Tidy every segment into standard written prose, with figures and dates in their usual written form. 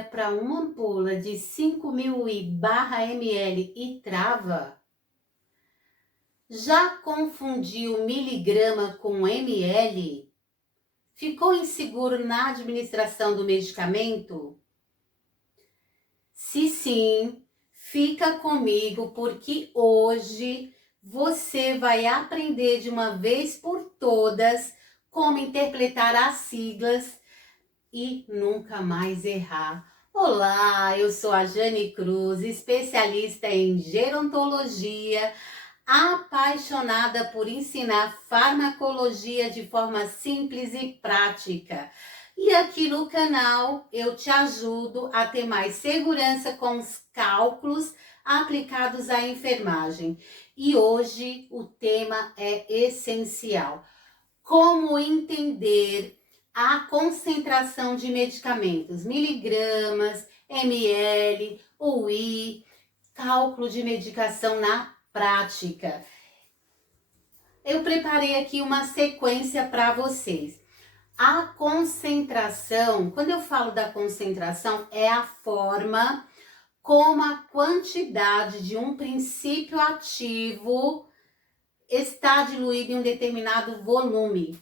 olha para uma ampola de 5.000 ml e trava? Já confundiu miligrama com ml? Ficou inseguro na administração do medicamento? Se sim, fica comigo porque hoje você vai aprender de uma vez por todas como interpretar as siglas e nunca mais errar. Olá, eu sou a Jane Cruz, especialista em gerontologia, apaixonada por ensinar farmacologia de forma simples e prática. E aqui no canal eu te ajudo a ter mais segurança com os cálculos aplicados à enfermagem. E hoje o tema é essencial: como entender a concentração de medicamentos, miligramas, ml, UI, cálculo de medicação na prática. Eu preparei aqui uma sequência para vocês. A concentração, quando eu falo da concentração, é a forma como a quantidade de um princípio ativo está diluído em um determinado volume.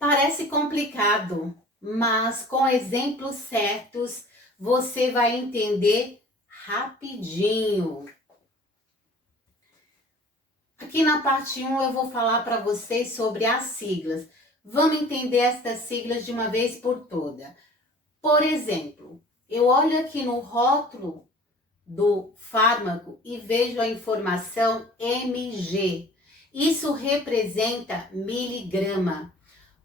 Parece complicado, mas com exemplos certos você vai entender rapidinho. Aqui na parte 1 eu vou falar para vocês sobre as siglas. Vamos entender estas siglas de uma vez por toda. Por exemplo, eu olho aqui no rótulo do fármaco e vejo a informação mg. Isso representa miligrama,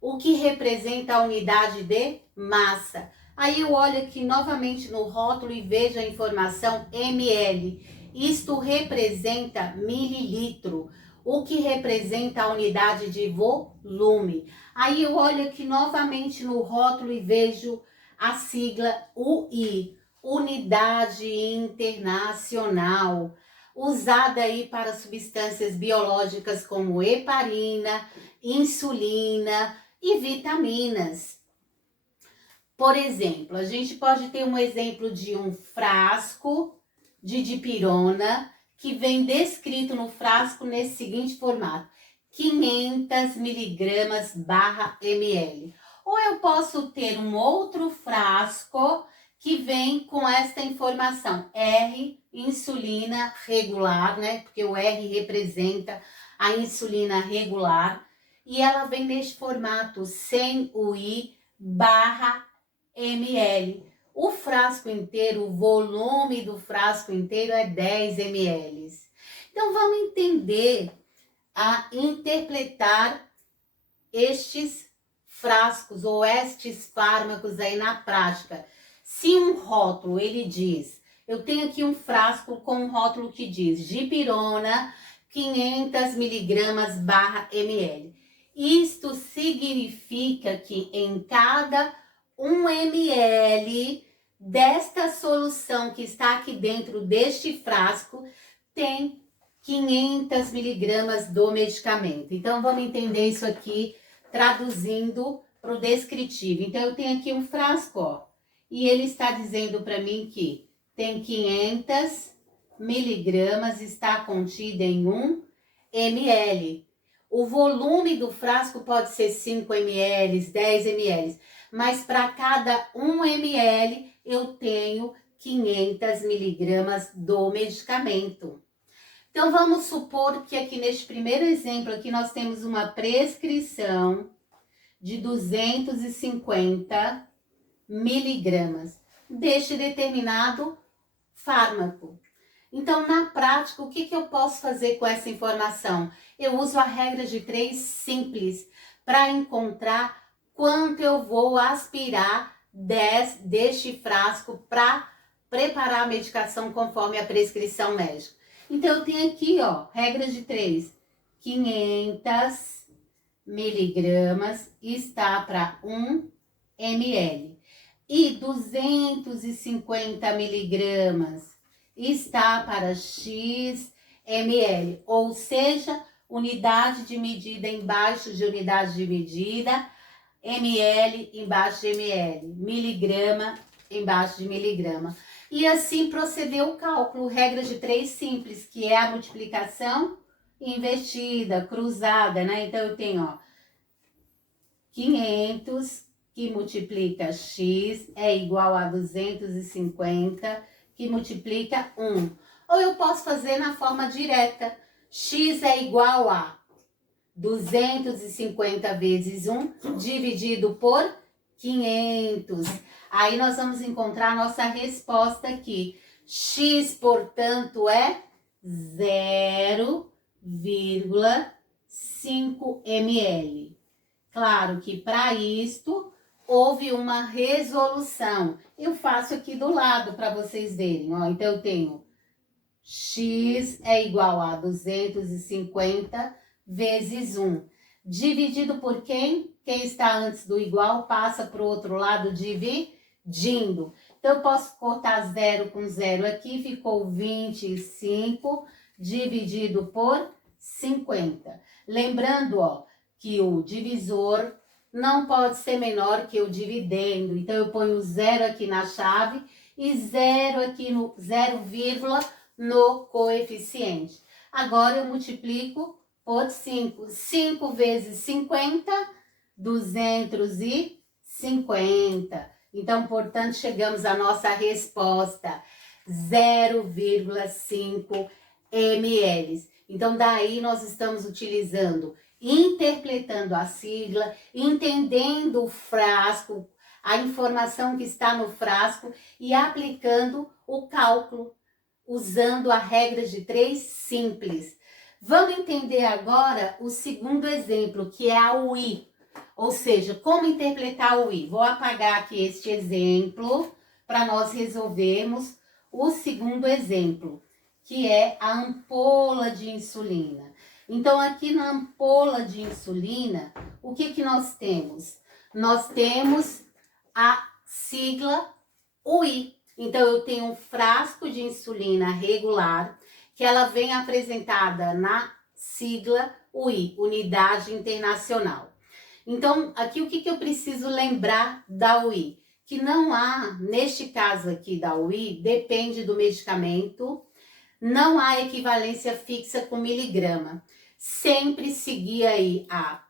o que representa a unidade de massa. Aí eu olho aqui novamente no rótulo e vejo a informação ml. Isto representa mililitro, o que representa a unidade de volume. Aí eu olho aqui novamente no rótulo e vejo a sigla UI, Unidade Internacional, usada aí para substâncias biológicas como heparina, insulina e vitaminas. Por exemplo, a gente pode ter um exemplo de um frasco de dipirona que vem descrito no frasco nesse seguinte formato: 500 miligramas / ml. Ou eu posso ter um outro frasco que vem com esta informação: R, insulina regular, né? Porque o R representa a insulina regular. E ela vem neste formato 100 UI / ml. O frasco inteiro, o volume do frasco inteiro é 10 ml. Então vamos entender a interpretar estes frascos ou estes fármacos aí na prática. Se um rótulo ele diz, eu tenho aqui um frasco com um rótulo que diz dipirona 500 miligramas / ml. Isto significa que em cada 1 ml desta solução que está aqui dentro deste frasco tem 500 miligramas do medicamento. Então vamos entender isso aqui traduzindo para o descritivo. Então eu tenho aqui um frasco, ó, e ele está dizendo para mim que tem 500 miligramas, está contido em 1 ml. O volume do frasco pode ser 5 ml, 10 ml, mas para cada 1 ml eu tenho 500 miligramas do medicamento. Então vamos supor que aqui neste primeiro exemplo aqui nós temos uma prescrição de 250 miligramas deste determinado fármaco. Então, na prática, o que eu posso fazer com essa informação? Eu uso a regra de 3 simples para encontrar quanto eu vou aspirar deste frasco para preparar a medicação conforme a prescrição médica. Então, eu tenho aqui, ó, regra de 3. 500 miligramas está para 1 ml. E 250 miligramas está para X ml, ou seja, unidade de medida embaixo de unidade de medida, ml embaixo de ml, miligrama embaixo de miligrama. E assim procedeu o cálculo, regra de 3 simples, que é a multiplicação invertida, cruzada, né? Então, eu tenho, ó, 500 que multiplica x é igual a 250 que multiplica 1. Ou eu posso fazer na forma direta. X é igual a 250 vezes 1 dividido por 500. Aí nós vamos encontrar a nossa resposta aqui. X, portanto, é 0,5 ml. Claro que para isto houve uma resolução. Eu faço aqui do lado para vocês verem. Ó. Então, eu tenho x é igual a 250 vezes 1. Dividido por quem? Quem está antes do igual passa para o outro lado dividindo. Então, eu posso cortar 0 com 0 aqui. Ficou 25 dividido por 50. Lembrando, ó, que o divisor não pode ser menor que o dividendo. Então, eu ponho 0 aqui na chave e 0 aqui no 0, no coeficiente. Agora, eu multiplico por 5. 5 vezes 50, 250. Então, portanto, chegamos à nossa resposta, 0,5 ml. Então, daí nós estamos utilizando, interpretando a sigla, entendendo o frasco, a informação que está no frasco e aplicando o cálculo, usando a regra de 3 simples. Vamos entender agora o segundo exemplo, que é a UI, ou seja, como interpretar o UI. Vou apagar aqui este exemplo para nós resolvermos o segundo exemplo, que é a ampola de insulina. Então, aqui na ampola de insulina, o que nós temos? Nós temos a sigla UI. Então, eu tenho um frasco de insulina regular, que ela vem apresentada na sigla UI, Unidade Internacional. Então, aqui o que eu preciso lembrar da UI? Que não há, neste caso aqui da UI, depende do medicamento, não há equivalência fixa com miligrama. Sempre seguir aí a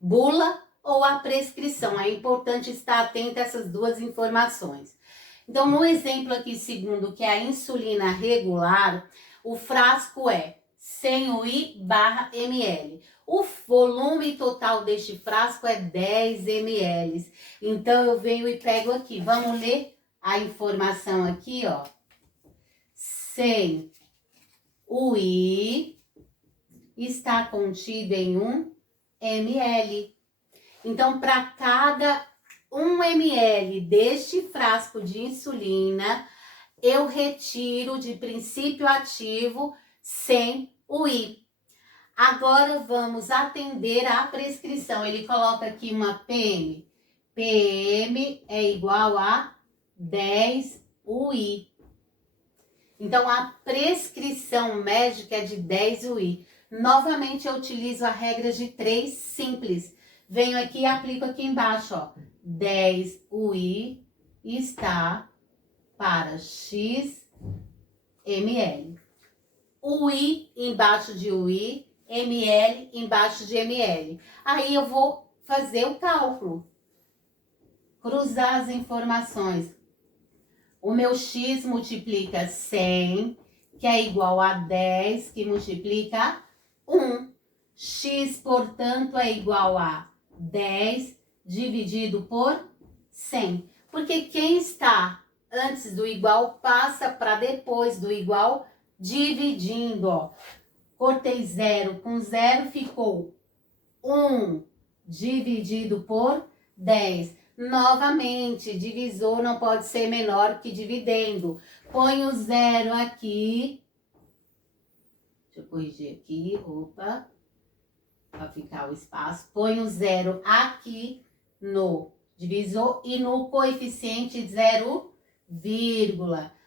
bula ou a prescrição. É importante estar atento a essas duas informações. Então, no exemplo aqui, segundo, que é a insulina regular, o frasco é 100 UI/ml. O volume total deste frasco é 10 ml. Então, eu venho e pego aqui. Vamos ler a informação aqui, ó. 100 UI está contido em 1 ml. Então, para cada 1 ml deste frasco de insulina, eu retiro de princípio ativo 100 UI. Agora, vamos atender à prescrição. Ele coloca aqui uma PM. PM é igual a 10 UI. Então, a prescrição médica é de 10 UI. Novamente, eu utilizo a regra de 3 simples. Venho aqui e aplico aqui embaixo, ó. 10 UI está para X ml. UI embaixo de UI, ml embaixo de ml. Aí eu vou fazer o cálculo. Cruzar as informações. O meu X multiplica 100, que é igual a 10, que multiplica 1. X, portanto, é igual a 10 dividido por 100. Porque quem está antes do igual passa para depois do igual, dividindo, ó. Cortei 0 com 0, ficou 1 dividido por 10. Novamente, divisor não pode ser menor que dividendo. Põe o 0 aqui. Deixa eu corrigir aqui, opa. Para ficar o espaço. Põe o 0 aqui no divisor e no coeficiente 0,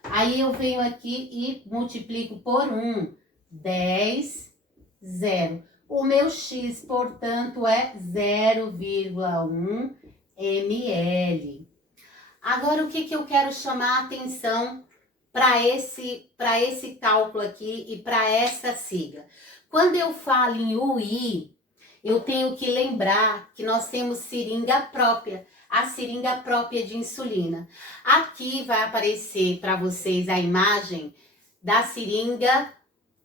aí eu venho aqui e multiplico por 1. 10, 0. O meu X, portanto, é 0,1 ml. Agora, o que eu quero chamar a atenção para esse cálculo aqui e para essa sigla? Quando eu falo em UI, eu tenho que lembrar que nós temos seringa própria, a seringa própria de insulina. Aqui vai aparecer para vocês a imagem da seringa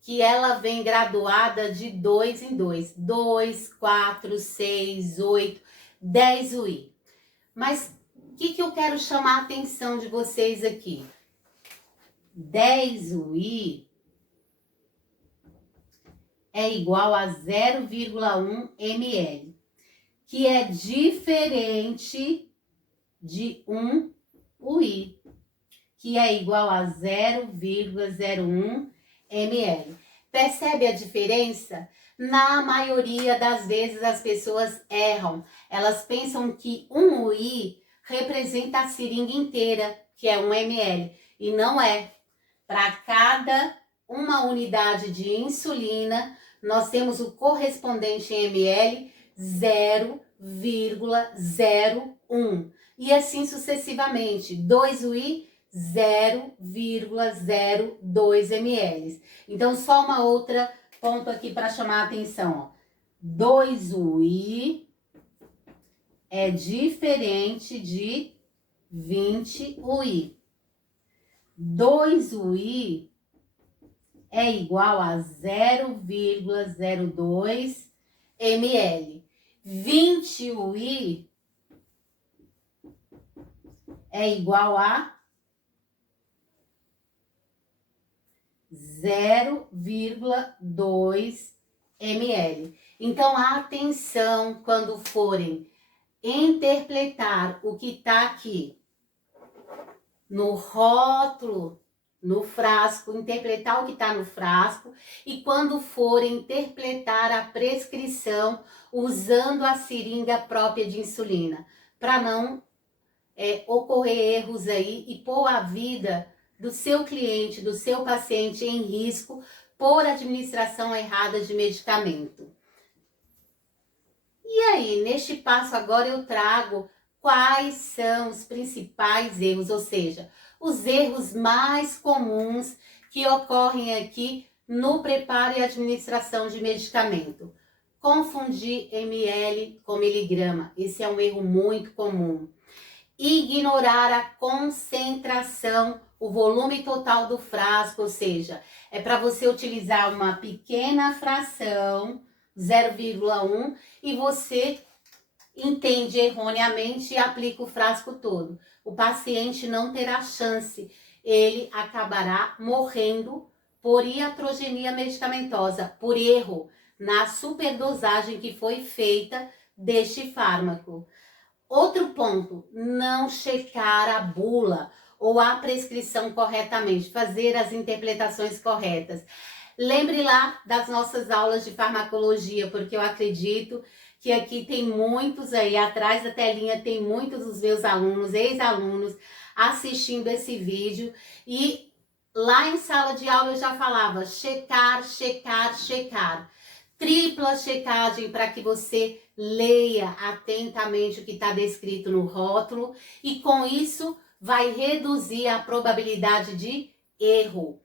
que ela vem graduada de 2 em 2. 2, 4, 6, 8, 10 UI. Mas o que eu quero chamar a atenção de vocês aqui? 10 UI é igual a 0,1 ml, que é diferente de 1 UI, que é igual a 0,01 ml. Percebe a diferença? Na maioria das vezes as pessoas erram. Elas pensam que 1 UI representa a seringa inteira, que é 1 ml, e não é. Para cada uma unidade de insulina, nós temos o correspondente em ml 0,01 e assim sucessivamente. 2 UI 0,02 ml. Então, só uma outra ponto aqui para chamar a atenção. Ó. 2 UI é diferente de 20 UI. 2 UI é igual a 0,02 ml. 20 UI é igual a 0,2 ml. Então, atenção quando forem interpretar o que está aqui no rótulo, no frasco, interpretar o que está no frasco, e quando forem interpretar a prescrição usando a seringa própria de insulina, para não ocorrer erros aí e pôr a vida do seu cliente, do seu paciente em risco por administração errada de medicamento. E aí, neste passo agora eu trago quais são os principais erros, ou seja, os erros mais comuns que ocorrem aqui no preparo e administração de medicamento. Confundir ml com miligrama, esse é um erro muito comum. Ignorar a concentração, o volume total do frasco, ou seja, é para você utilizar uma pequena fração, 0,1, e você entende erroneamente e aplica o frasco todo. O paciente não terá chance, ele acabará morrendo por iatrogenia medicamentosa, por erro na superdosagem que foi feita deste fármaco. Outro ponto, não checar a bula ou a prescrição corretamente, fazer as interpretações corretas. Lembre lá das nossas aulas de farmacologia, porque eu acredito que aqui tem muitos aí, atrás da telinha tem muitos dos meus alunos, ex-alunos, assistindo esse vídeo. E lá em sala de aula eu já falava, checar, checar, checar. Tripla checagem para que você leia atentamente o que está descrito no rótulo e com isso vai reduzir a probabilidade de erro.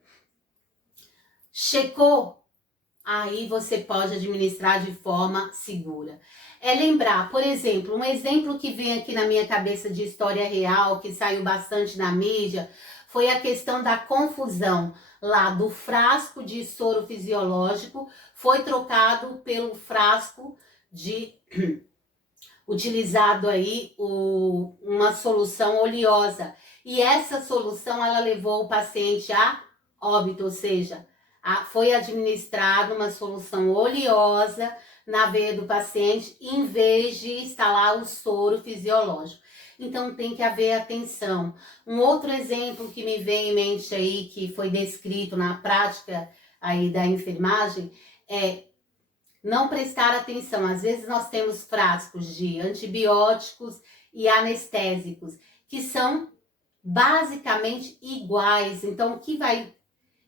Checou? Aí você pode administrar de forma segura. É lembrar, por exemplo, um exemplo que vem aqui na minha cabeça de história real, que saiu bastante na mídia, foi a questão da confusão lá do frasco de soro fisiológico, foi trocado pelo frasco de utilizado aí uma solução oleosa. E essa solução, ela levou o paciente a óbito, ou seja, foi administrada uma solução oleosa na veia do paciente, em vez de instalar o soro fisiológico. Então, tem que haver atenção. Um outro exemplo que me vem em mente aí, que foi descrito na prática aí da enfermagem, é não prestar atenção. Às vezes nós temos frascos de antibióticos e anestésicos, que são basicamente iguais. Então, o que vai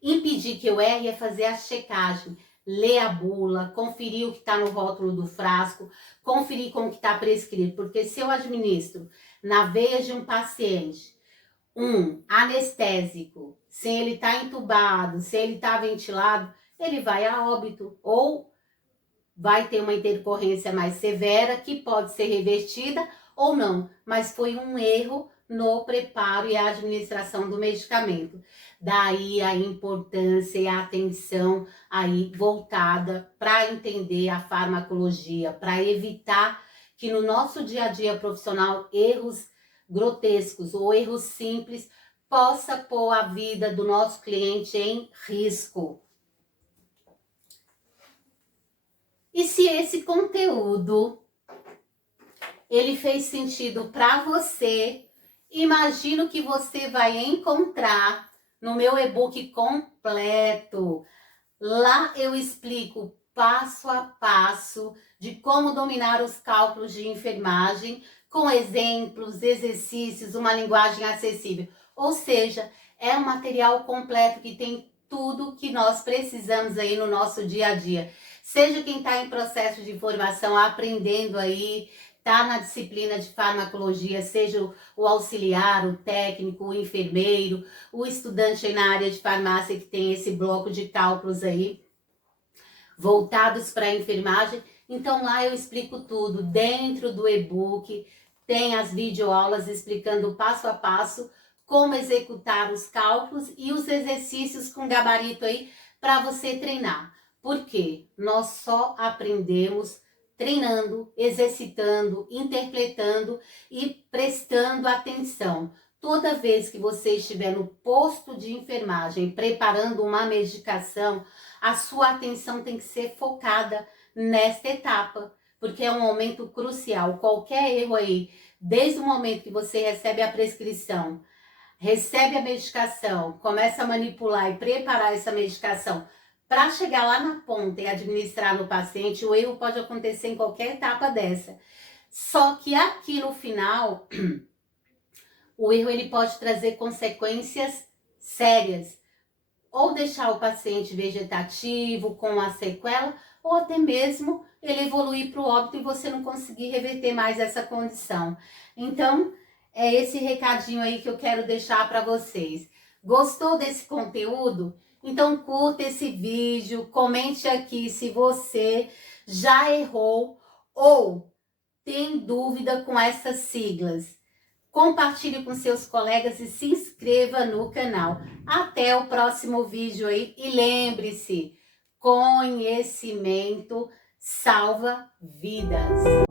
impedir que eu erre é fazer a checagem. ler a bula, conferir o que está no rótulo do frasco, conferir como que está prescrito, porque se eu administro na veia de um paciente um anestésico, se ele está entubado, se ele está ventilado, ele vai a óbito ou vai ter uma intercorrência mais severa que pode ser revertida ou não, mas foi um erro no preparo e administração do medicamento. Daí a importância e a atenção aí voltada para entender a farmacologia, para evitar que no nosso dia a dia profissional erros grotescos ou erros simples possa pôr a vida do nosso cliente em risco. E se esse conteúdo ele fez sentido para você, imagino que você vai encontrar no meu e-book completo. Lá eu explico passo a passo de como dominar os cálculos de enfermagem, com exemplos, exercícios, uma linguagem acessível. Ou seja, é um material completo que tem tudo que nós precisamos aí no nosso dia a dia. Seja quem está em processo de formação, aprendendo aí, está na disciplina de farmacologia, seja o auxiliar, o técnico, o enfermeiro, o estudante aí na área de farmácia que tem esse bloco de cálculos aí, voltados para a enfermagem. Então lá eu explico tudo, dentro do e-book, tem as videoaulas explicando passo a passo como executar os cálculos e os exercícios com gabarito aí para você treinar. Porque nós só aprendemos treinando, exercitando, interpretando e prestando atenção. Toda vez que você estiver no posto de enfermagem preparando uma medicação, a sua atenção tem que ser focada nesta etapa, porque é um momento crucial. Qualquer erro aí, desde o momento que você recebe a prescrição, recebe a medicação, começa a manipular e preparar essa medicação para chegar lá na ponta e administrar no paciente, o erro pode acontecer em qualquer etapa dessa. Só que aqui no final, o erro ele pode trazer consequências sérias. Ou deixar o paciente vegetativo com a sequela, ou até mesmo ele evoluir para o óbito e você não conseguir reverter mais essa condição. Então, é esse recadinho aí que eu quero deixar para vocês. Gostou desse conteúdo? Então curta esse vídeo, comente aqui se você já errou ou tem dúvida com essas siglas. Compartilhe com seus colegas e se inscreva no canal. Até o próximo vídeo aí. E lembre-se, conhecimento salva vidas.